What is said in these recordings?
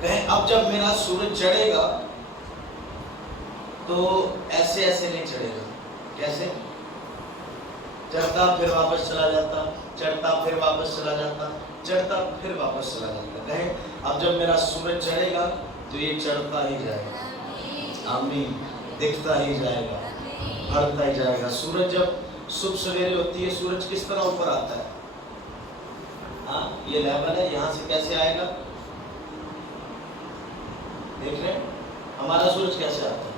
کہیں اب جب میرا سورج چڑھے گا تو ایسے ایسے نہیں چڑھے گا. کیسے؟ چڑھتا پھر واپس چلا جاتا، چڑھتا پھر واپس چلا جاتا، چڑھتا پھر واپس چلا جاتا. کہیں اب جب میرا سورج چڑھے گا تو یہ چڑھتا ہی جائے گا. آمین. دکھتا ہی جائے گا، بڑھتا ہی جائے گا. سورج جب صبح سویرے ہوتی ہے، سورج کس طرح اوپر آتا ہے؟ ہاں یہ لیول ہے، یہاں سے کیسے آئے گا؟ دیکھ رہے ہیں ہمارا سورج کیسے آتا ہے؟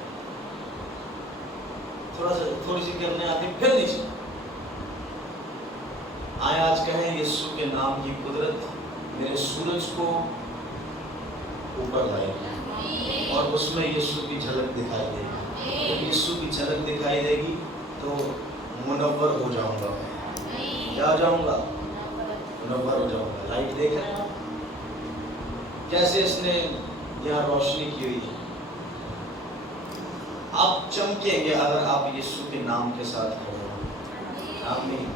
تھوڑی سی کرنے آتی پھر نیچے. آئے آج کہیں یسوع کے نام کی قدرت میرے سورج کو اوپر لائے گی اور اس میں یسوع کی جھلک دکھائی دے گی. جب یسوع کی جھلک دکھائی دے گی تو منور ہو جاؤں گا. کیا ہو جاؤں گا؟ منور ہو جاؤں گا. لائٹ دیکھ رہے ہیں کیسے اس نے یہاں روشنی کی ہوئی ہے. آپ چمکیں گے اگر آپ یسوع کے نام کے ساتھ کھڑے ہوں. آمین.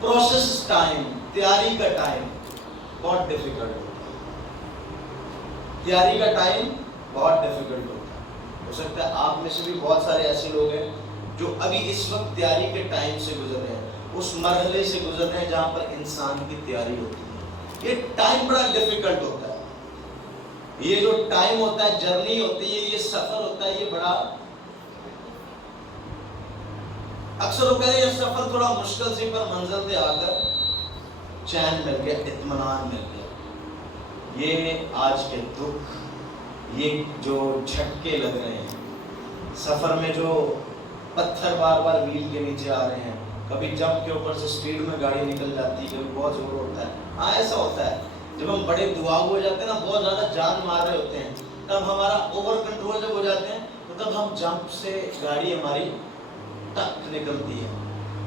پروسیس ٹائم، تیاری کا ٹائم بہت ڈیفیکلٹ ہوتا ہے. تیاری کا ٹائم بہت ڈیفیکلٹ ہوتا ہے. ہو سکتا ہے آپ میں سے بھی بہت سارے ایسے لوگ ہیں جو ابھی اس وقت تیاری کے ٹائم سے گزر رہے ہیں، اس مرحلے سے گزر رہے ہیں جہاں پر انسان کی تیاری ہوتی ہے. یہ ٹائم بڑا ڈیفیکلٹ ہوتا ہے. یہ جو ٹائم ہوتا ہے، جرنی ہوتی ہے، یہ سفر ہوتا ہے، یہ بڑا اکثر وہ کہتے ہیں یہ سفر تھوڑا مشکل سی، پر منزل پہ آ کر چین مل گیا، اطمینان مل گیا. یہ آج کے دکھ، یہ جو جھٹکے لگ رہے ہیں سفر میں، جو پتھر بار بار ویل کے نیچے آ رہے ہیں، کبھی جمپ کے اوپر سے سپیڈ میں گاڑی نکل جاتی ہے، کبھی بہت زور ہوتا ہے. ہاں ایسا ہوتا ہے جب ہم بڑے دعاؤ ہو جاتے ہیں نا، بہت زیادہ جان مار رہے ہوتے ہیں، تب ہمارا اوور کنٹرول جب ہو جاتے ہیں تو تب ہم جمپ سے گاڑی ہماری ٹک نکلتی ہے،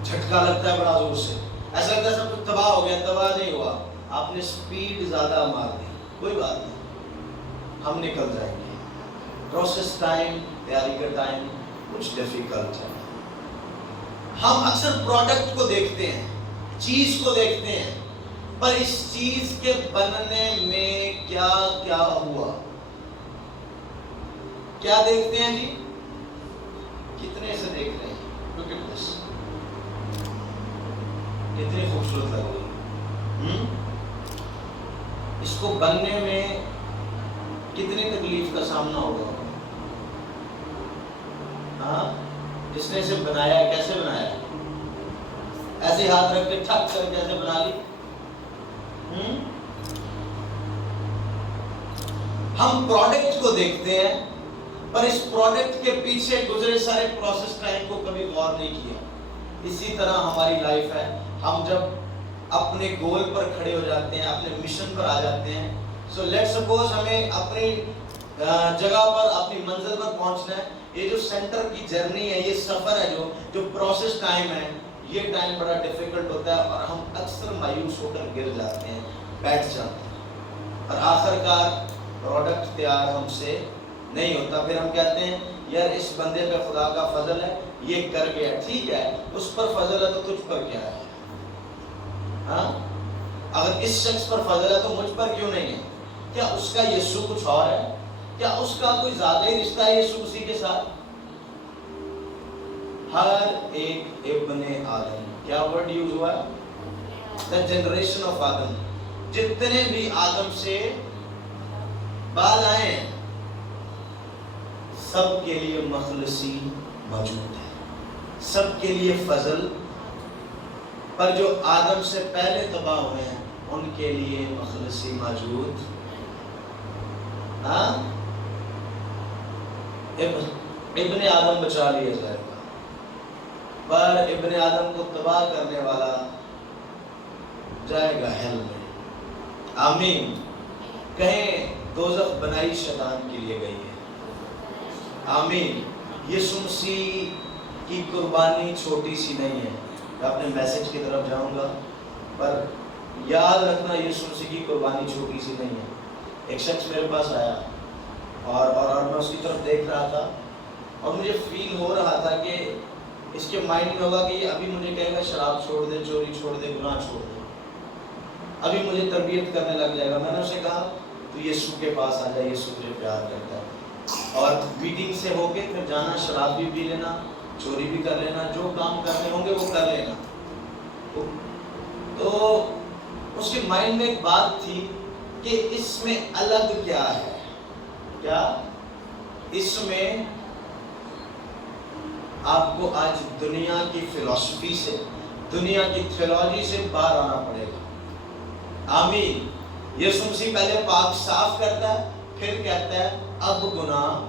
جھٹکا لگتا ہے بڑا زور سے، ایسا لگتا ہے سب کچھ تباہ ہو گیا. تباہ نہیں ہوا، آپ نے سپیڈ زیادہ مار دی. کوئی بات نہیں، ہم نکل جائیں گے. پروسیس ٹائم، تیاری کا ٹائم کچھ ڈیفیکلٹ ہے. ہم اکثر پروڈکٹ کو دیکھتے ہیں، چیز کو دیکھتے ہیں، پر اس چیز کے بننے میں کیا کیا ہوا کیا دیکھتے ہیں جی؟ کتنے سے دیکھ رہے ہیں؟ Look at this. کتنی خوبصورت لگ رہی ہے. اس کو بننے میں کتنی تکلیف کا سامنا ہوگا. ہاں جس نے اسے بنایا، کیسے بنایا؟ ایسے ہاتھ رکھ کے ٹھک کر کیسے بنا لی؟ ہم پروڈکٹ کو دیکھتے ہیں، پر اس پروڈکٹ کے پیچھے گزرے سارے پروسیس ٹائم کو کبھی غور نہیں کیا. اسی طرح ہماری لائف ہے. ہم جب اپنے گول پر کھڑے ہو جاتے ہیں، اپنے مشن پر آ جاتے ہیں، سو لیٹ سپوز ہمیں اپنی جگہ پر، اپنی منزل پر پہنچنا ہے. یہ جو سینٹر کی جرنی ہے، یہ سفر ہے، جو پروسیس ٹائم ہے، یہ ٹائم بڑا ڈیفیکلٹ ہوتا ہے اور ہم اکثر مایوس ہو کر گر جاتے ہیں، بیٹھ جاتے ہیں، اور آخر کار پروڈکٹ تیار ہم سے نہیں ہوتا. پھر ہم کہتے ہیں یار اس بندے پہ خدا کا فضل ہے، یہ کر گیا، ٹھیک ہے، اس پر فضل ہے تو تجھ پر کیا ہے؟ ہاں اگر اس شخص پر فضل ہے تو مجھ پر کیوں نہیں ہے؟ کیا اس کا یسوع کچھ اور ہے؟ کیا اس کا کوئی زیادہ ہی رشتہ ہے یسوع مسیح کے ساتھ؟ ہر ایک ابن آدم، کیا ورڈ یوز ہوا ہے؟ the generation of آدم. جتنے بھی آدم سے بعد آئے ہیں، سب کے لیے مخلصی موجود ہے، سب کے لیے فضل. پر جو آدم سے پہلے تباہ ہوئے ہیں ان کے لیے مخلصی موجود. ہاں ابن آدم بچا لیا جائے گا، پر ابن آدم کو تباہ کرنے والا جائے گا ہیل میں. آمین. کہیں دوزخ بنائی شیطان کے لیے گئی ہے. آمین. یسوع مسیح کی قربانی چھوٹی سی نہیں ہے. میں اپنے میسج کی طرف جاؤں گا، پر یاد رکھنا یسوع مسیح کی قربانی چھوٹی سی نہیں ہے. ایک شخص میرے پاس آیا اور میں اس کی طرف دیکھ رہا تھا اور مجھے فیل ہو رہا تھا کہ اس کے مائنڈ میں ہوگا کہ یہ ابھی مجھے کہے گا شراب چھوڑ دے، چوری چھوڑ دے، گناہ چھوڑ دے، ابھی مجھے تربیت کرنے لگ جائے گا. میں نے اسے کہا تو یسوع کے پاس آ جا، یسوع تجھے پیار کرتا ہے. اور میٹنگ سے ہو کے پھر جانا، شراب بھی پی لینا، چوری بھی کر لینا، جو کام کرنے ہوں گے وہ کر لینا. تو اس کے مائنڈ میں ایک بات تھی کہ اس میں الگ کیا ہے، کیا اس میں آپ کو آج دنیا کی فلسفی سے، دنیا کی تھیولوجی سے باہر آنا پڑے گا. آمین. یسوع مسیح پہلے پاک صاف کرتا ہے، پھر کہتا ہے اب گناہ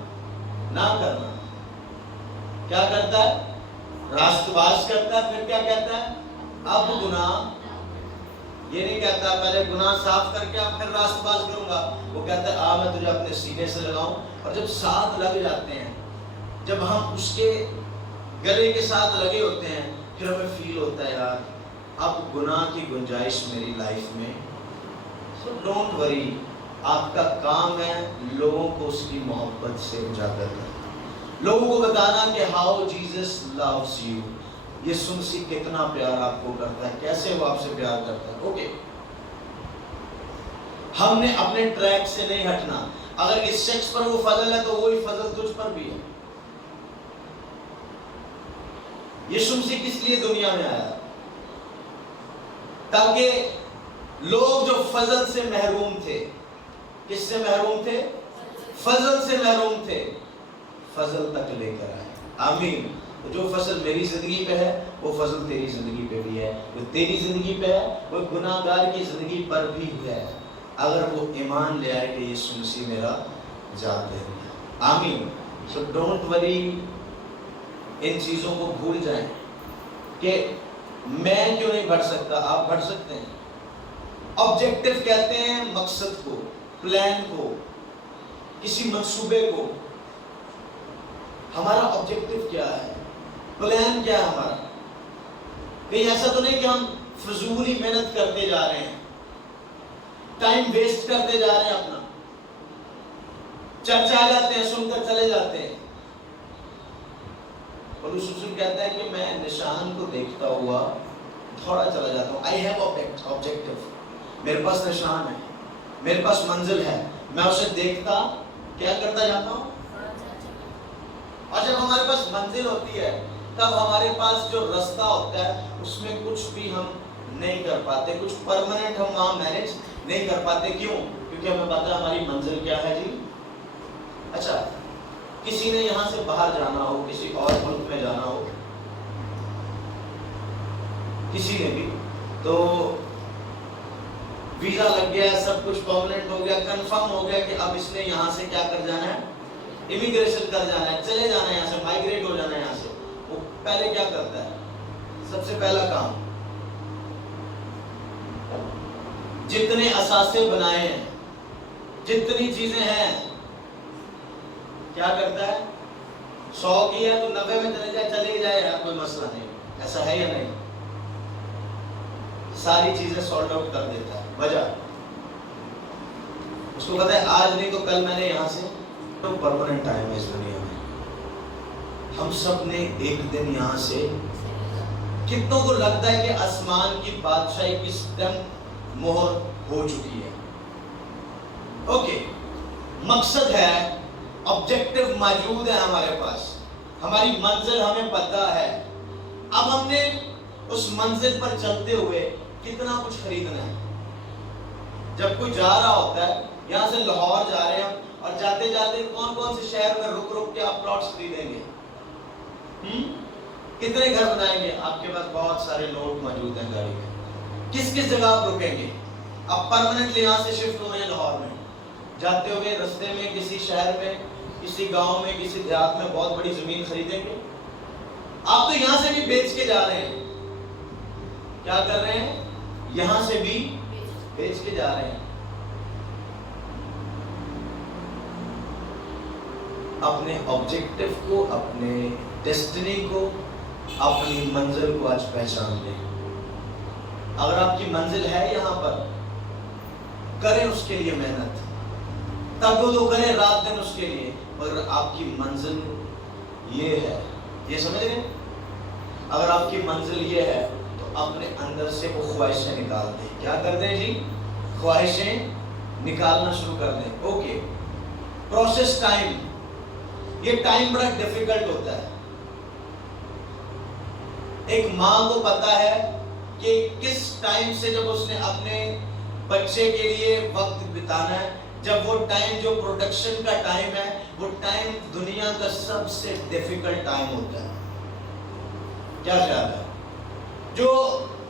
نہ کرنا. کیا کرتا ہے؟ راست باز کرتا ہے، پھر کیا کہتا ہے؟ اب گناہ. یہ نہیں کہتا پہلے گناہ صاف کر کے اب پھر راست باز کروں گا. وہ کہتا ہے میں تجھے اپنے سینے سے لگاؤں. اور جب ساتھ لگ جاتے ہیں، جب ہم اس کے گلے کے ساتھ لگے ہوتے ہیں، پھر ہمیں فیل ہوتا ہے یار اب گناہ کی گنجائش میری لائف میں. سو ڈونٹ وری، آپ کا کام ہے لوگوں کو اس کی محبت سے اجاگر کرنا، لوگوں کو بتانا کہ ہاؤ جیسس لوز یو. یسوع مسیح کتنا پیار آپ کو کرتا ہے، کیسے وہ آپ سے پیار کرتا ہے. اوکے، ہم نے اپنے ٹریک سے نہیں ہٹنا. اگر اس شخص پر وہ فضل ہے تو وہی فضل تجھ پر بھی ہے. یسوع مسیح کس لیے دنیا میں آیا؟ تاکہ لوگ جو فضل سے محروم تھے، کس سے محروم تھے؟ فضل سے محروم تھے، فضل تک لے کر آئے. آمین. جو فضل میری زندگی پہ ہے وہ فضل تیری زندگی پہ بھی ہے، وہ تیری زندگی پہ ہے، وہ گناہ گار کی زندگی پر بھی ہے، اگر وہ ایمان لے آئے کہ یسوع مسیح میرا ذات ہے. آمین. سو ڈونٹ وری، ان چیزوں کو بھول جائیں کہ میں کیوں نہیں بڑھ سکتا، آپ بڑھ سکتے ہیں. آبجیکٹو کہتے ہیں مقصد کو، پلان کو، کسی منصوبے کو. ہمارا آبجیکٹو کیا ہے، پلان کیا ہے ہمارا؟ کہیں ایسا تو نہیں کہ ہم فضولی محنت کرتے جا رہے ہیں، ٹائم ویسٹ کرتے جا رہے ہیں اپنا، چرچ آ جاتے ہیں، سن کر چلے جاتے ہیں. پولس رسول کہتا ہے کہ میں نشان کو دیکھتا ہوا تھوڑا چلا جاتا ہوں. آئی ہیو آبجیکٹو، میرے پاس نشان ہے، میرے پاس منزل ہے، میں اسے دیکھتا کیا کرتا جاتا ہوں. اور جب ہمارے پاس منزل ہوتی ہے تب ہمارے پاس جو رستہ ہوتا ہے اس میں کچھ بھی ہم نہیں کر پاتے، کچھ پرماننٹ ہم وہاں مینیج نہیں کر پاتے. کیوں؟ کیونکہ ہمیں پتہ ہے ہماری منزل کیا ہے. جی اچھا، کسی نے یہاں سے باہر جانا ہو، کسی اور ملک میں جانا ہو، کسی نے بھی، تو ویزا لگ گیا، سب کچھ پرماننٹ ہو گیا، کنفرم ہو گیا کہ اب اس نے یہاں سے کیا کر جانا ہے، امیگریشن کر جانا ہے، چلے جانا ہے یہاں سے، مائگریٹ ہو جانا ہے یہاں سے. وہ پہلے کیا کرتا ہے؟ سب سے پہلا کام جتنے اثاثے بنائے ہیں، جتنی چیزیں ہیں، کیا کرتا ہے؟ 100 کی ہے تو 90 میں چلے جائے یار، کوئی مسئلہ نہیں. ایسا ہے یا نہیں؟ ساری چیزیں سارٹ آؤٹ کر دیتا ہے. وجہ اس کو پتا ہے آج نہیں تو کل میں نے یہاں سے تو پرماننٹ ٹائم ہے اس دنیا میں. ہم سب نے ایک دن یہاں سے، کتنوں کو لگتا ہے کہ آسمان کی بادشاہی کی سٹمپ مہر ہو چکی ہے؟ اوکے، مقصد ہے، آبجیکٹو موجود ہے ہمارے پاس، ہماری منزل ہمیں پتہ ہے. اب ہم نے اس منزل پر چلتے ہوئے کتنا کچھ خریدنا ہے. جب کوئی جا رہا ہوتا ہے، یہاں سے لاہور جا رہے ہیں اور جاتے جاتے کون کون سے شہر میں رک رک کے آپ پلاٹس خریدیں گے، کتنے گھر بنائیں گے؟ آپ کے پاس بہت سارے لوٹ موجود ہیں گاڑی میں. کس کس جگہ آپ رکیں گے؟ آپ پرماننٹلی یہاں سے شفٹ ہو رہے ہیں لاہور میں، جاتے ہوئے رستے میں کسی شہر میں، کسی گاؤں میں، کسی دیہات میں بہت بڑی زمین خریدیں گے. آپ تو یہاں سے بھی بیچ کے جا رہے ہیں. کیا کر رہے ہیں؟ یہاں سے بھی بیچ کے جا رہے ہیں. اپنے آبجیکٹو کو، اپنے ڈیسٹنی کو، اپنی منزل کو آج پہچان لیں. اگر آپ کی منزل ہے یہاں پر، کریں اس کے لیے محنت، تب وہ کریں رات دن اس کے لیے. مگر آپ کی منزل یہ ہے، یہ سمجھ رہے ہیں؟ اگر آپ کی منزل یہ ہے تو اپنے اندر سے وہ خواہشیں نکال دیں. کیا کر دیں جی؟ خواہشیں निकालना शुरू कर दें। ओके, प्रोसेस टाइम, ये टाइम बड़ा डिफिकल्ट होता है। एक माँ को पता है कि किस टाइम से जब उसने अपने बच्चे के लिए वक्त बिताना है, जब वो टाइम जो प्रोडक्शन का टाइम है, वो टाइम दुनिया का सबसे डिफिकल्ट टाइम होता है। क्या ख्याल है? जो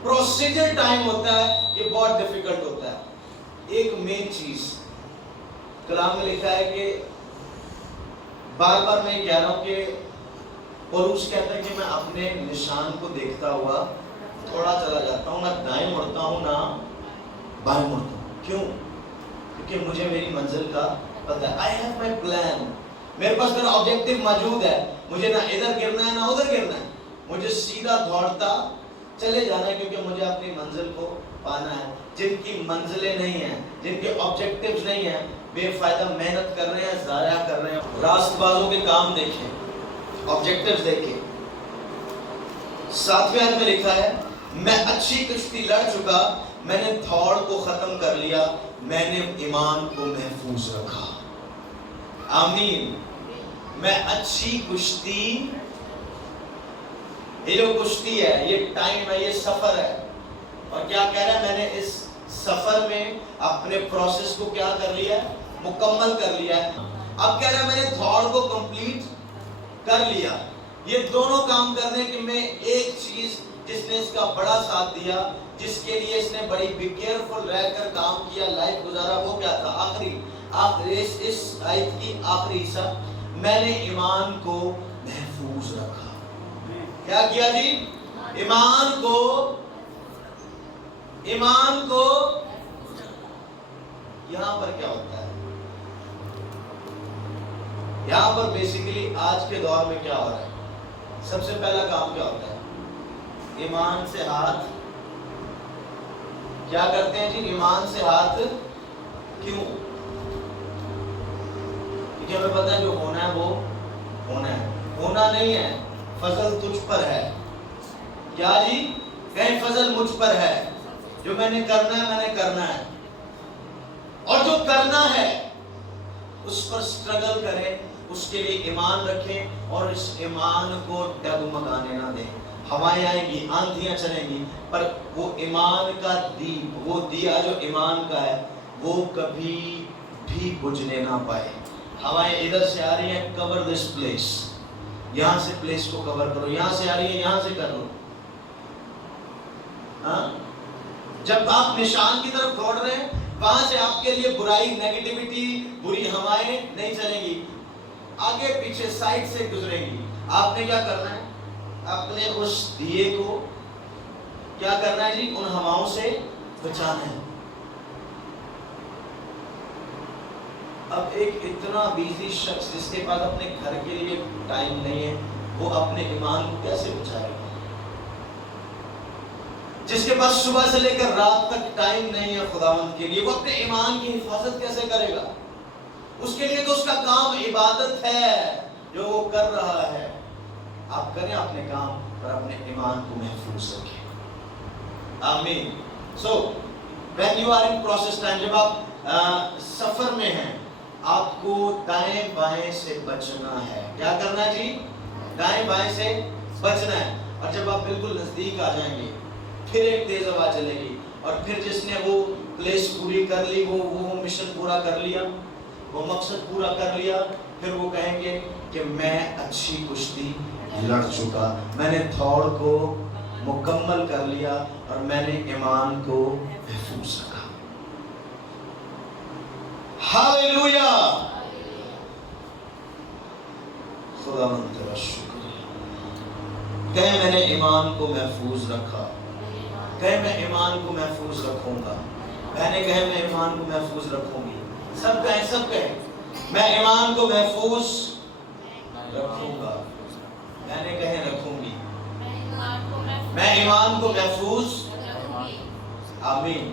प्रोसीजर टाइम होता है ये बहुत डिफिकल्ट होता है। एक मेन चीज कलाम में लिखा है कि बार बार मैं कह रहा हूं कि पौलुस कहता है कि मैं अपने निशान को देखता हुआ थोड़ा चला जाता हूं, ना दाएं मुड़ता हूं ना बाएं मुड़ता हूं। क्यों? क्योंकि मुझे मेरी मंजिल का पता है। आई हैव माई प्लान, मेरे पास मेरा ऑब्जेक्टिव मौजूद है। मुझे ना इधर गिरना है ना उधर गिरना है, मुझे सीधा दौड़ता चले जाना है, क्योंकि मुझे अपनी मंजिल को पाना है। जिनकी मंजिलें नहीं हैं, जिनके ऑब्जेक्टिव्स नहीं हैं, बेफायदा मेहनत कर रहे हैं, ज़ाया कर रहे हैं। रास्तबाजों के काम देखें, ऑब्जेक्टिव्स देखें। 7वें आयत में लिखा है, मैं अच्छी कुश्ती लड़ चुका, मैंने दौड़ को खत्म कर लिया, मैंने ईमान को महफूज रखा। आमीन। मैं अच्छी कुश्ती, ये जो कुश्ती है, ये टाइम है, ये सफर है। और क्या कह रहा है? मैंने इस सफर में अपने प्रोसेस को क्या कर लिया है? मुकम्मल कर लिया है। अब कह रहा है मैंने दौड़ को कंप्लीट कर लिया। ये दोनों काम करने के में एक चीज जिसने इसका बड़ा साथ दिया, जिसके लिए इसने बड़ी बी केयरफुल रहकर काम किया, लाइफ गुजारा, वो क्या था? आखिरी इस आयत की आखिरी हिस्सा, मैंने ईमान को महफूज रखा। क्या किया जी? ईमान को यहां पर क्या होता है? यहां पर बेसिकली आज के दौर में क्या हो रहा है? सबसे पहला काम क्या होता है? ईमान से हाथ, क्या करते हैं जी? ईमान से हाथ क्यों? क्योंकि हमें पता है जो होना है वो होना है, होना नहीं है। फजल तुझ पर है। क्या जी? कहीं फजल मुझ पर है। जो मैंने करना है मैंने करना है, और जो करना है उस पर स्ट्रगल करें, उसके लिए ईमान रखें, और इस ईमान को डगमगाने ना दें। हवाएं आएंगी, आंधियां चलेंगी, पर वो ईमान का दीप, वो दिया जो ईमान का है, वो कभी भी बुझने ना पाए। हवाएं इधर से आ रही हैं, कवर दिस प्लेस, यहां से प्लेस को कवर करो। यहां से आ रही है, यहां से कर लो। हाँ? जब आप निशान की तरफ दौड़ रहे हैं, वहां से आपके लिए बुराई, नेगेटिविटी, बुरी हवाएं नहीं चलेंगी, आगे पीछे साइड से गुजरेंगी। आपने क्या करना है? अपने उस दिए को क्या करना है जी? उन हवाओं से बचाना है। अब एक इतना बिजी शख्स जिसके पास अपने घर के लिए टाइम नहीं है, वो अपने ईमान को कैसे बचाएगा? जिसके पास सुबह से लेकर रात तक टाइम नहीं है खुदावंद के लिए, वो अपने ईमान की हिफाजत कैसे करेगा? उसके लिए तो उसका काम इबादत है जो वो कर रहा है। आप करें अपने काम, पर अपने ईमान को महफूज रखें। आमीन। So when you are in process time, जब आप सफर में हैं, आपको दाएं बाएं से बचना है। क्या करना है जी? दाएं बाएं से बचना है। और जब आप बिल्कुल नजदीक आ जाएंगे, फिर एक तेज आवाज चलेगी, और फिर जिसने वो प्लेस पूरी कर ली, वो मिशन पूरा कर लिया, वो मकसद पूरा कर लिया, फिर वो कहेंगे कि मैं अच्छी कुश्ती लड़ चुका, मैंने दौड़ को मुकम्मल कर लिया, और मैंने ईमान को महफूज रखा। हालेलुया। खुदावंद तेरा शुक्र। कहे मैंने ईमान को महफूज रखा। कहे मैं ईमान को महफूज रखूंगा। मैंने कहे मैं ईमान को महफूज रखूंगी। सब कहें, सब कहें, मैं ईमान को महफूज रखूंगा। मैंने कहे रखूंगी। मैं ईमान को महफूज। आमीन।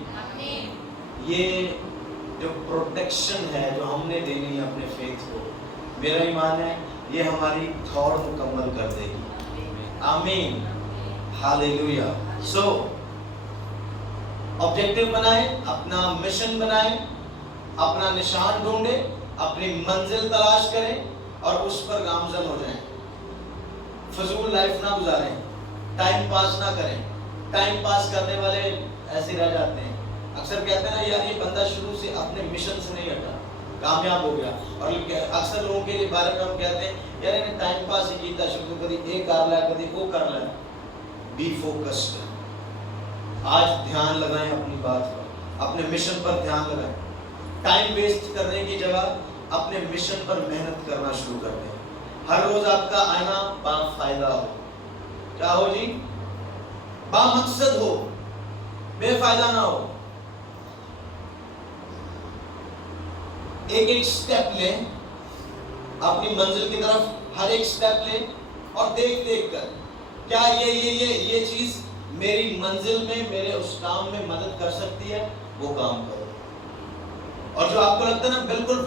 ये जो प्रोटेक्शन है जो हमने देनी है अपने फेथ को, मेरा ईमान है ये हमारी दौड़ मुकम्मल कर देगी। आमीन। हालेलुया। सो ऑब्जेक्टिव बनाएं, अपना मिशन बनाएं, अपना निशान ढूंढे, अपनी मंजिल तलाश करें और उस पर गामजन हो जाएं। फजूल लाइफ ना गुजारें, टाइम पास ना करें। टाइम पास करने वाले ऐसे रह जाते हैं। अक्सर कहते हैं ना, यार ये बंदा शुरू से अपने मिशन से नहीं हटा, कामयाब हो गया। और अक्सर लोगों के बारे में हम कहते हैं, यार इन्हें टाइम पास ही कीता, शुरू कभी ये कर लिया, कभी वो कर लिया। Be focused. आज ध्यान लगाएं अपनी बात पर, अपने मिशन पर ध्यान लगाएं। टाइम वेस्ट करने की जगह अपने मिशन पर मेहनत करना शुरू कर दें। हर रोज आपका आना बाफायदा हो। क्या हो जी? बामकसद हो, बेफायदा ना हो। एक एक स्टेप लें अपनी मंजिल की तरफ, हर एक स्टेप लें और देख देख कर क्या ये चीज मेरी मंजिल में, मेरे उस काम में मदद कर सकती है, वो काम करो। और जो आपको लगता है ना बिल्कुल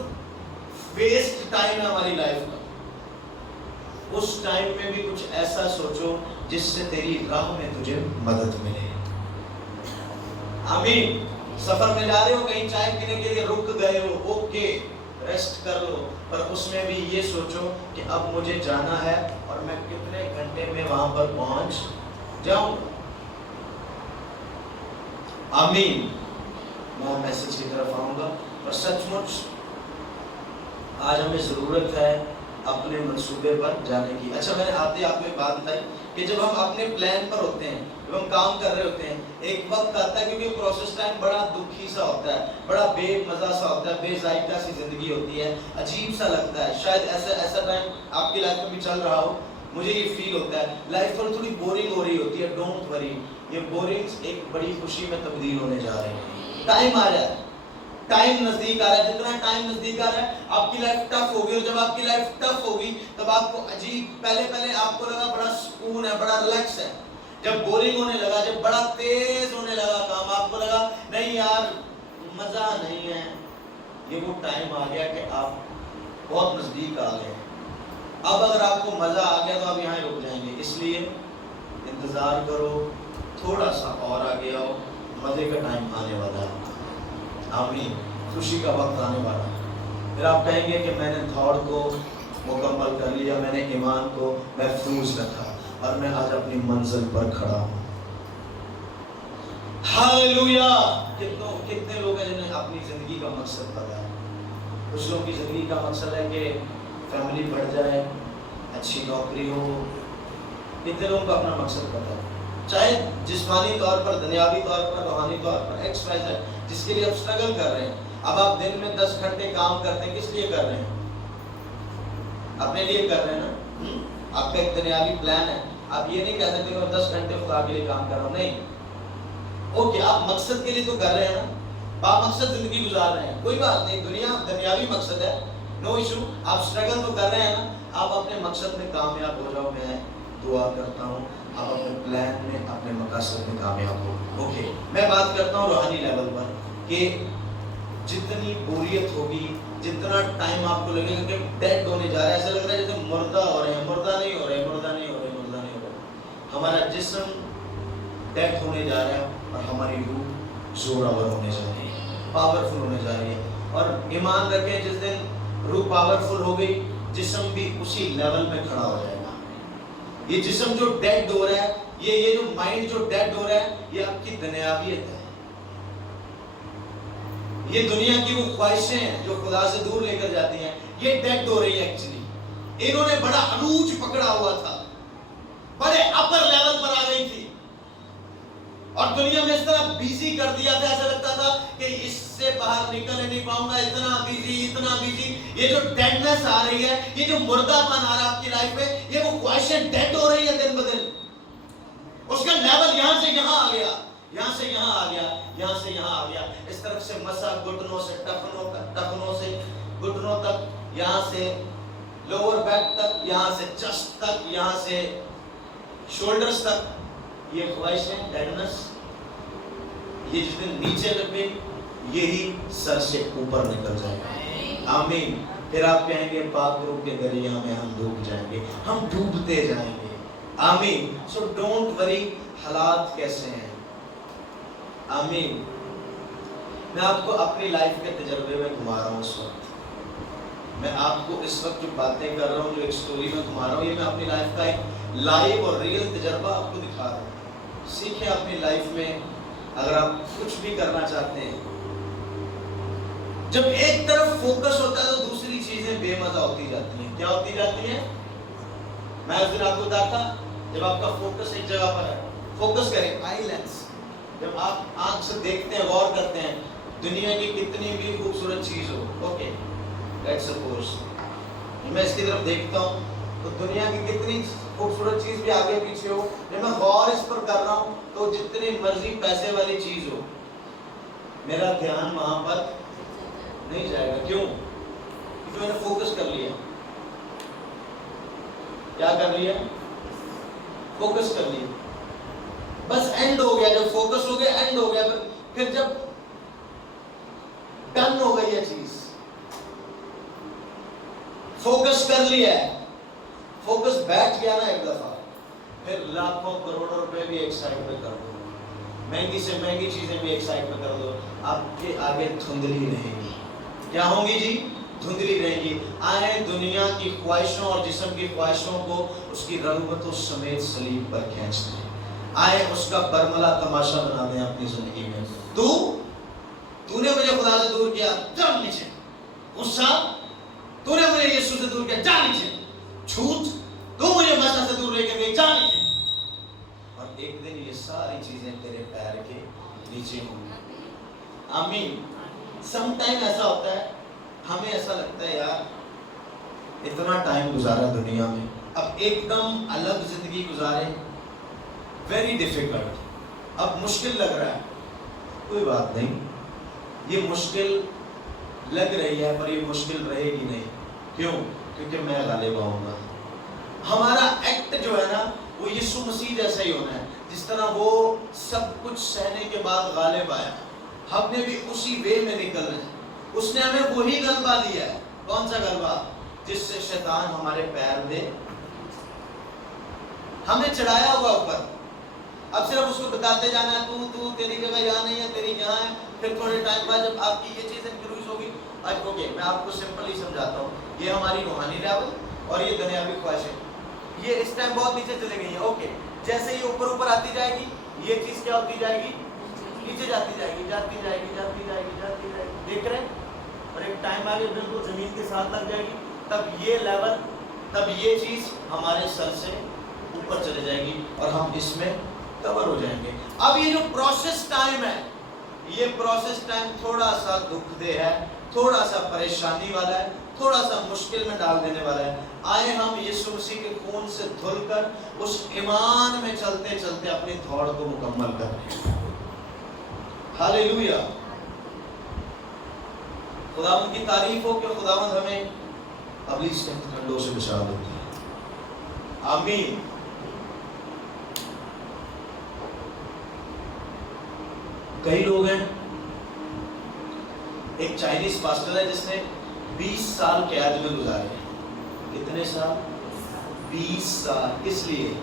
वेस्ट टाइम है हमारी लाइफ का, उस टाइम में भी कुछ ऐसा सोचो जिससे तेरी राह में तुझे मदद मिले। आमीन। सफर में जा रहे हो, कहीं चाय पीने के लिए रुक गए हो, ओके, रेस्ट कर लो, पर उसमें भी ये सोचो कि अब मुझे जाना है और मैं कितने घंटे में वहां पर पहुंच जाऊं। आमीन। मैं मैसेज की तरफ आऊंगा, पर सचमुच आज हमें जरूरत है अपने मंसूबे पर जाने की। अच्छा, मैंने आते आपको एक बात बताई कि जब हम अपने प्लान पर होते हैं, जब हम काम कर रहे होते हैं, एक वक्त आता है, क्योंकि प्रोसेस टाइम बड़ा दुखी सा होता है, बड़ा बेमजा सा होता है, बेजायका सी जिंदगी होती है, अजीब सा लगता है। शायद ऐसा टाइम आपकी लाइफ में भी चल रहा हो, मुझे ये फील होता है लाइफ थोड़ी बोरिंग हो रही होती है। डोंट वरी, ये बोरिंग एक बड़ी खुशी में तब्दील होने जा रही है। टाइम आ रहा है, टाइम नजदीक आ रहा है। जितना टाइम नजदीक आ रहा है आपकी लाइफ टफ होगी, और जब आपकी लाइफ टफ होगी तब आपको अजीब, पहले आपको लगा बड़ा सुकून है, बड़ा रिलैक्स है। जब बोरिंग होने लगा, जब बड़ा तेज होने लगा काम, आपको लगा नहीं यार मजा नहीं है। ये वो टाइम आ गया कि आप बहुत नजदीक आ गए। अब अगर आपको मजा आ गया तो आप यहाँ रुक जाएंगे, इसलिए इंतजार करो, थोड़ा सा और आगे आओ, मजे का टाइम आने वाला है। आमीन। खुशी का वक्त आने वाला है। फिर आप कहेंगे कि मैंने दौड़ को मुकम्मल कर लिया, मैंने ईमान को महफूज रखा और मैं आज अपनी मंजिल पर खड़ा हूँ। हालेलुया। कितने लोग हैं जिन्हें अपनी जिंदगी का मकसद पता है। कुछ लोगों की जिंदगी का मकसद है कि फैमिली बढ़ जाए, अच्छी नौकरी हो। कितने लोगों को अपना मकसद पता है, चाहे जिस्मानी तौर पर, दुनियावी तौर पर, रूहानी तौर पर, XYZ, जिसके लिए आप स्ट्रगल कर रहे हैं। अब आप दिन में 10 घंटे काम करते हैं, किस लिए कर रहे हैं? अपने लिए कर रहे हैं ना। आपका एक दुनियावी प्लान है। आप ये नहीं कह सकते मैं 10 घंटे खुदा के लिए काम कर रहा हूँ, नहीं। ओके, आप मकसद के लिए तो कर रहे हैं ना, आप मकसद जिंदगी गुजार रहे हैं, कोई बात नहीं, दुनियावी मकसद है, नो इशू। आप स्ट्रगल तो कर रहे हैं ना, आप अपने मकसद में कामयाब हो जाओ। मैं दुआ करता हूँ आप अपने प्लान में, अपने मकसद में कामयाब हो। ओके, मैं बात करता हूँ रूहानी लेवल पर कि जितनी बोरियत होगी, जितना टाइम आपको लगेगा कि डेड होने जा रहा है, ऐसा लग रहा है जैसे मुर्दा हो रहे हैं, मुर्दा नहीं हो रहे, मुर्दा नहीं हो रहे, मुर्दा नहीं हो रहे। हमारा जिस्म डेड होने जा रहा है और हमारी रूह जोरावर होने जा रही है, पावरफुल होने जा रही है। और ईमान रखें, जिस दिन रूह पावरफुल हो गई, जिस्म भी उसी लेवल में खड़ा हो जाएगा। ये जिस्म जो डेड हो रहा है, ये जो माइंड जो डेड हो रहा है, ये आपकी दुनियावियत है। ये दुनिया की वो ख्वाहिशें हैं जो खुदा से दूर लेकर जाती हैं, ये डेड हो रही है एक्चुअली। इन्होंने बड़ा अनूज पकड़ा हुआ था, बड़े अपर लेवल पर आ गई थी और दुनिया में इस तरह बिजी कर दिया था, ऐसा लगता था कि इससे बाहर निकल नहीं पाऊंगा, इतना बिजी, इतना बिजी। ये जो डेडनेस आ रही है, ये जो मुर्दापन आ रहा है आपकी लाइफ में, ये वो ख्वाहिशें डेड हो रही है दिन ब दिन। उसका लेवल यहां से यहां आ गया, यहां से यहां आ गया, यहां से यहां आ गया। इस तरफ से मसा घुटनों से टखनों तक, टखनों से घुटनों तक, यहां से लोअर बैक तक, यहां से चेस्ट तक, यहां से शोल्डर्स तक। ये ख्वाहिशें, डेडनेस, ये जिस दिन नीचे लग गई, यही सर से ऊपर निकल जाएगा। आमीन। फिर आप कहेंगे पाक रूह के दरिया में हम डूब जाएंगे, हम डूबते जाएंगे। आमीन। सो डोंट वरी हालात कैसे हैं। आमीन। میں آپ کو اپنی لائف کے تجربے میں گھما رہا ہوں اس وقت. میں آپ کو اس وقت جو باتیں کر رہا ہوں، جو ایک سٹوری میں گھما رہا ہوں، یہ میں اپنی لائف کا ایک لائیو اور ریئل تجربہ آپ کو دکھا رہا ہوں. سیکھیں اپنی لائف میں اگر آپ کچھ بھی کرنا چاہتے ہیں. جب ایک طرف فوکس ہوتا ہے تو دوسری چیزیں بے مزہ ہوتی جاتی ہیں. کیا ہوتی جاتی ہیں؟ میں اس دن آپ کو بتاتا تھا، جب آپ کا فوکس ایک جگہ پر ہے، فوکس کریں آئی لینس. جب آپ آنکھ سے دیکھتے ہیں، غور کرتے ہیں، دنیا کی کتنی بھی خوبصورت چیز ہو، اوکے لیٹس سپوز میں اس کی طرف دیکھتا ہوں تو دنیا کی کتنی خوبصورت چیز بھی آگے پیچھے ہو، جب میں غور اس پر کر رہا ہوں تو جتنی مرضی پیسے والی چیز ہو، میرا دھیان وہاں پر نہیں جائے گا. کیوں؟ کیونکہ میں نے فوکس کر لیا. کیا کر لیا؟ فوکس کر لیا. بس اینڈ ہو گیا. جب فوکس ہو گیا اینڈ ہو گیا. پھر جب ڈن ہو گئی یہ چیز، فوکس کر لیا ہے، فوکس بیٹھ گیا نا ایک دفعہ، پھر لاکھوں کروڑوں روپے بھی ایک سائڈ پہ کر دو، مہنگی سے مہنگی چیزیں بھی ایک سائڈ پہ کر دو، آپ کے آگے دھندلی رہیں گی. کیا ہوں گی جی؟ دھندلی رہیں گی. آئے دنیا کی خواہشوں اور جسم کی خواہشوں کو اس کی رغبتوں سمیت صلیب پر کھینچ دیں. آئے اس کا برملا تماشا بنا دیں اپنی زندگی میں. تو نے مجھے خدا سے دور کیا، جا نیچے. غصہ، تو نے مجھے یسوع سے دور کیا، جا نیچے. جھوٹ، تو مجھے مسجد سے دور لے کے گئی، جا نیچے. اور ایک دن یہ ساری چیزیں تیرے پیر کے نیچے ہوں گی. آمین. سم ٹائم ایسا ہوتا ہے، ہمیں ایسا لگتا ہے یار اتنا ٹائم گزارا دنیا میں، اب ایک دم الگ زندگی گزارے، ویری ڈیفیکلٹ، اب مشکل لگ رہا ہے. کوئی بات نہیں، یہ مشکل لگ رہی ہے پر یہ مشکل رہے گی نہیں. کیوں؟ کیونکہ میں غالب آؤں گا. ہمارا ایکٹ جو ہے نا وہ یسوع مسیح جیسا ہی ہونا ہے. جس طرح وہ سب کچھ سہنے کے بعد غالب آیا، ہم نے بھی اسی وے میں نکل رہے ہیں. اس نے ہمیں وہی غلبہ دیا ہے. کون سا غلبہ؟ جس سے شیطان ہمارے پیر دے، ہمیں چڑھایا ہوا اوپر. اب صرف اس کو بتاتے جانا ہے تو تیری جگہ یہاں نہیں ہے، تیری یہاں ہے. پھر تھوڑے ٹائم بعد جب آپ کی یہ چیز انکریز ہوگی، اوکے میں آپ کو سمپل ہی سمجھاتا ہوں، یہ ہماری روحانی لیول اور یہ دنیاوی خواہشیں یہ اس ٹائم بہت نیچے چلے گئی ہیں. اوکے جیسے ہی اوپر اوپر آتی جائے گی یہ چیز کیا ہوتی جائے گی؟ نیچے جاتی جائے گی، جاتی جائے گی، جاتی جائے گی، جاتی جائے گی. دیکھ رہے ہیں؟ اور ایک ٹائم آگے بالکل زمین کے ساتھ لگ جائے گی. تب یہ لیول، تب یہ چیز ہمارے سر سے اوپر چلے جائے گی اور ہم اس میں کور ہو جائیں گے. اب یہ جو پروسیس ٹائم ہے، یہ پروسیس ٹائم تھوڑا سا دکھ دہ ہے، تھوڑا سا پریشانی والا ہے، تھوڑا سا مشکل میں ڈال دینے والا ہے. آئے ہم یسوع مسیح کے خون سے دھل کر اس ایمان میں چلتے چلتے اپنی دوڑ کو مکمل کریں. ہاللیلویا. خداوند کی تعریف ہو کہ خداوند ہمیں ابلیس کے ٹھنڈوں سے بچا دیتا ہے. آمین. کئی لوگ ہیں، ایک چائنیز پاسٹر ہے جس نے 20 سال قید میں گزارے. کتنے سال؟ 20 سال. کس لیے؟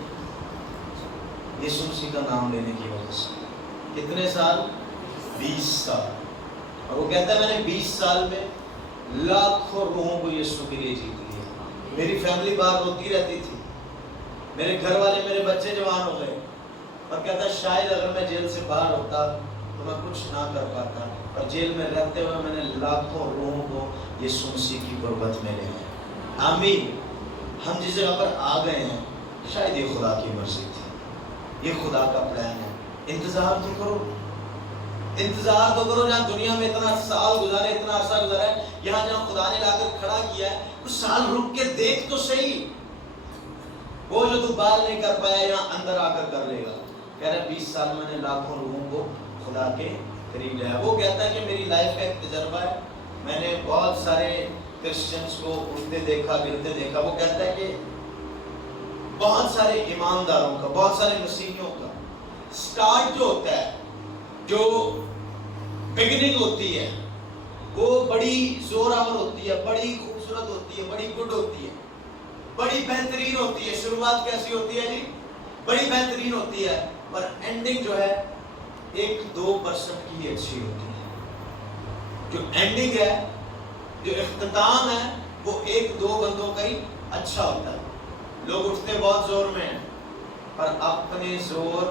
یسوع مسیح کا نام لینے کی وجہ سے. کتنے سال؟ 20 سال. اور وہ کہتا ہے میں نے 20 سال میں لاکھوں روحوں کو یسوع کے لیے جیت لیا. میری فیملی باہر روتی رہتی تھی، میرے گھر والے، میرے بچے جوان ہو گئے، اور کہتا شاید اگر میں جیل سے باہر ہوتا تو میں کچھ نہ کر پاتا، اور جیل میں رہتے ہوئے میں نے لاکھوں روحوں کو یسوع مسیح کی قربت میں لے آیا. آمین. ہم جس جگہ پر آ گئے ہیں شاید یہ خدا کی مرضی تھی، یہ خدا کا پلان ہے. انتظار تو کرو، انتظار تو کرو. جہاں دنیا میں اتنا سال گزارے، اتنا عرصہ گزارا ہے، یہاں جہاں خدا نے لا کر کھڑا کیا ہے، کچھ سال رک کے دیکھ تو صحیح. وہ جو تو باہر نہیں کر پایا یہاں اندر آ کر کر لے گا. کہہ رہا 20 سال میں نے لاکھوں لوگوں کو خدا کے قریب لایا. وہ کہتا ہے کہ میری لائف کا ایک تجربہ ہے، میں نے بہت سارے کرسچنس کو اٹھتے دیکھا، گرتے دیکھا. وہ کہتا ہے کہ بہت سارے ایمانداروں کا، بہت سارے مسیحیوں کا سٹارٹ جو ہوتا ہے، جو بگننگ ہوتی ہے، وہ بڑی زور آور ہوتی ہے، بڑی خوبصورت ہوتی ہے، بڑی گڈ ہوتی ہے، بڑی بہترین ہوتی ہے. شروعات کیسی ہوتی ہے جی؟ بڑی بہترین ہوتی ہے، پر اینڈنگ جو ہے 1-2% کی اچھی ہوتی ہے. जो एंडिंग है, जो इख्तिताम है, वो एक दो बंदों का ही अच्छा होता है। लोग उठते बहुत जोर में हैं, पर अपने जोर,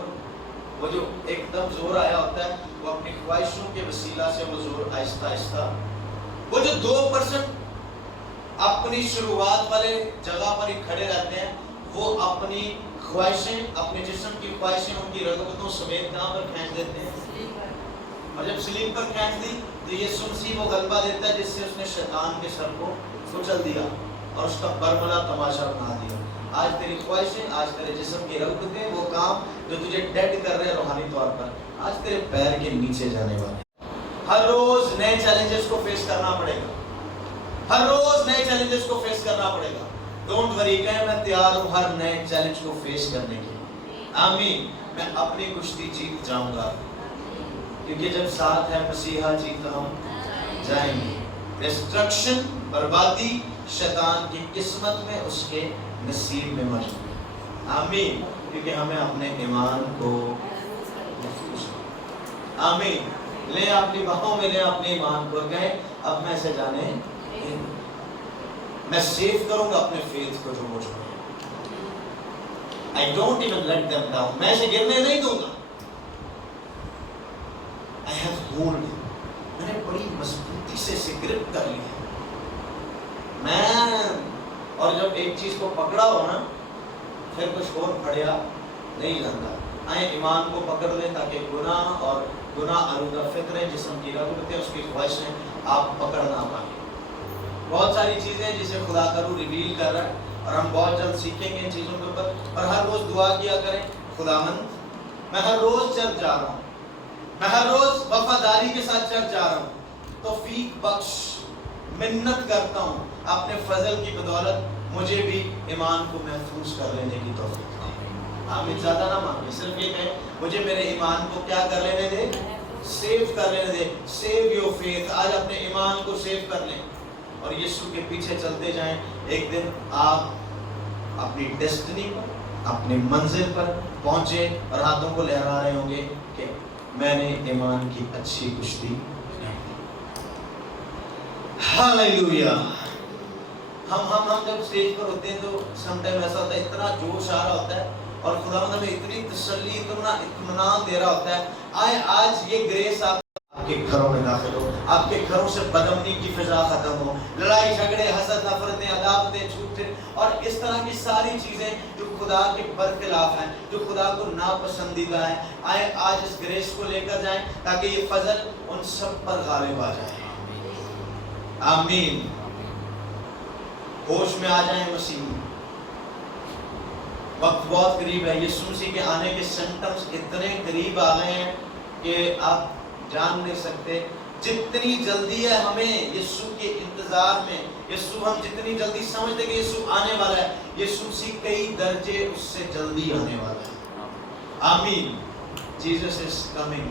वो जो एकदम जोर आया होता है, वो अपनी ख्वाहिशों के वसीला से वो जोर आहिस्ता आहिस्ता, वो जो 2% अपनी शुरुआत वाले जगह पर ही खड़े रहते हैं, वो अपनी ख्वाहिशें, अपने जिस्म की ख्वाहिशें, उनकी रग़बतों समेत कहाँ पर खींच देते हैं, और जब स्लीप पर खींच दी तो ये सुनसी वो गलबा देता है जिससे उसने शैतान के सर को कुचल दिया और उसका बरमला तमाशा बना दिया। आज तेरी ख्वाहिशें, आज तेरे जिस्म की रग़बतें, वो काम जो तुझे डेड कर रहे हैं रूहानी तौर पर, आज तेरे पैर के नीचे जाने वाले। हर रोज नए चैलेंजेस को फेस करना पड़ेगा, हर रोज नए चैलेंजेस को फेस करना पड़ेगा। डोंट वरी, कहे मैं तैयार हूँ हर नए चैलेंज को फेस करने के लिए। आमीन। मैं अपनी कुश्ती जीत जाऊंगा, क्योंकि जब साथ है मसीहा जी तो हम जाएंगे। डिस्ट्रक्शन, बर्बादी शैतान की किस्मत में, उसके नसीब में मौजूद है। आमीन। क्योंकि हमें अपने ईमान को, आमीन, ले अपनी बाहों में ले अपने ईमान को, कहे अब मैं इसे जाने, मैं सेव करूंगा अपने फेथ को जो मुझ में है। I don't even let them down, मैं इसे गिरने नहीं दूंगा। I have hold, मैंने बड़ी मजबूती से इसे ग्रिप कर लिया। मैं, और जब एक चीज को पकड़ा हो ना, फिर कुछ और फड़िया नहीं लगता। आए ईमान को पकड़ लें ताकि गुनाह और गुनाह आलूदा फिक्रें, जिस्म की रग़बतें, उसकी ख्वाहिशें आप पकड़ ना पाएं। बहुत सारी चीज़ें जिसे खुदा का रूह रिवील कर रहा है और हम बहुत जल्द सीखेंगे इन चीज़ों के ऊपर। और हर रोज़ दुआ किया करें, खुदावंद मैं हर रोज़ चर्च जा रहा हूँ, मैं हर रोज़ वफादारी के साथ चर्च जा रहा हूँ, तौफीक बख्श, मिन्नत करता हूँ अपने फजल की बदौलत मुझे भी ईमान को महफूज कर लेने की तौफीक। आमीन। ज़्यादा ना मांगे, सिर्फ ये कहें मुझे मेरे ईमान को क्या कर लेने दे, सेव कर लेने दे। सेव योर फेथ, आज अपने ईमान को सेव कर लें और यीशु के पीछे चलते जाएं। एक दिन आप अपनी डेस्टिनी पर, अपनी मंजिल पर पहुंचे और हाथों को लहरा रहे होंगे कि मैंने ईमान की अच्छी कुश्ती। हालेलुया। हम जब स्टेज पर होते हैं तो समटाइम ऐसा होता है, इतना जोश आ रहा होता है और खुदावंद हमें इतनी तसल्ली, इतना इत्मीनान दे रहा होता है। आए आज ये ग्रेस आपके घरों में दाखिल हो, आपके घरों से बदअमनी की फिजा खत्म हो, लड़ाई झगड़े, हसद, नफरतें, अदावतें, झूठे और इस तरह की सारी चीजें जो खुदा के बरखिलाफ हैं, जो खुदा को नापसंदीदा है। आए आज इस ग्रेस को लेकर जाएं ताकि ये फजल उन सब पर गालिब आ जाए। आमीन। होश में आ जाए मसीह, वक्त बहुत करीब है। यीशु मसीह के आने के सिम्पटम्स इतने करीब आ गए हैं कि आप जान नहीं सकते। जितनी जल्दी है हमें यीशु के इंतजार में, यीशु हम जितनी जल्दी समझते कि यीशु आने वाला है, यीशु मसीह कई दर्जे उससे जल्दी आने वाला है। आमीन। Jesus is coming.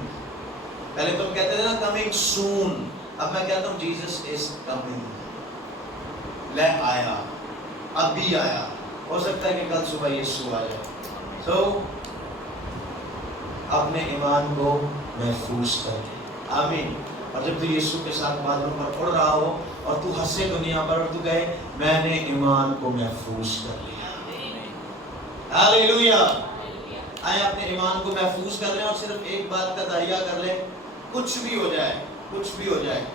पहले तुम कहते थे ना कमिंग सून, अब मैं कहता हूँ जीसस इज कमिंग। ले आया, अभी आया, हो सकता है कि कल सुबह यीशु आ जाए। तो अपने ईमान को महफूज कर। आमीन। और जब तू यीशु के साथ बादलों पर उड़ रहा हो और तू हंसे दुनिया पर और तू कहे मैंने ईमान को महफूज कर लिया। हालेलुया। आए अपने ईमान को महफूज कर लें और सिर्फ एक बात का दाहिया कर लें, कुछ भी हो जाए, कुछ भी हो जाए,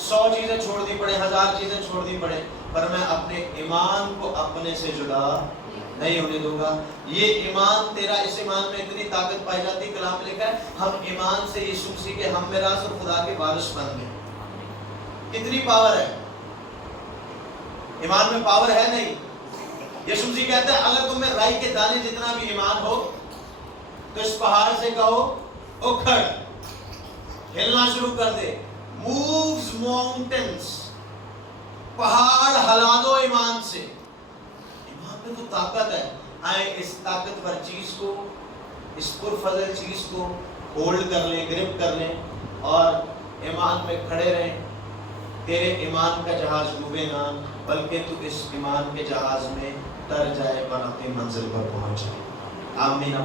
100 चीजें छोड़ दी पड़े, 1000 चीजें छोड़ दी पड़े, पर मैं अपने ईमान को अपने से जुड़ा नहीं होने दूंगा। ये ईमान तेरा, इस ईमान में इतनी ताकत पाई जाती है, कलाम लिखा है हम ईमान से यीशु मसीह के हम मिरास और खुदा के वारिस बन गए। कितनी पावर है ईमान में, पावर है नहीं। यीशु मसीह कहता है अगर तुम में राई के दाने जितना भी ईमान हो तो इस पहाड़ से कहो उखड़, हिलना शुरू कर दे, मूव्स माउंटेन्स, पहाड़ हला दो ईमान से। ईमान में तो ताकत है। आए इस ताकतवर चीज को, इस पुरफजल चीज को होल्ड कर लें, ग्रिप कर लें और ईमान में खड़े रहें। तेरे ईमान का जहाज डूबे ना, बल्कि तू इस ईमान के जहाज में तर जाए और अपनी मंजिल पर पहुंच जाए। आमीन।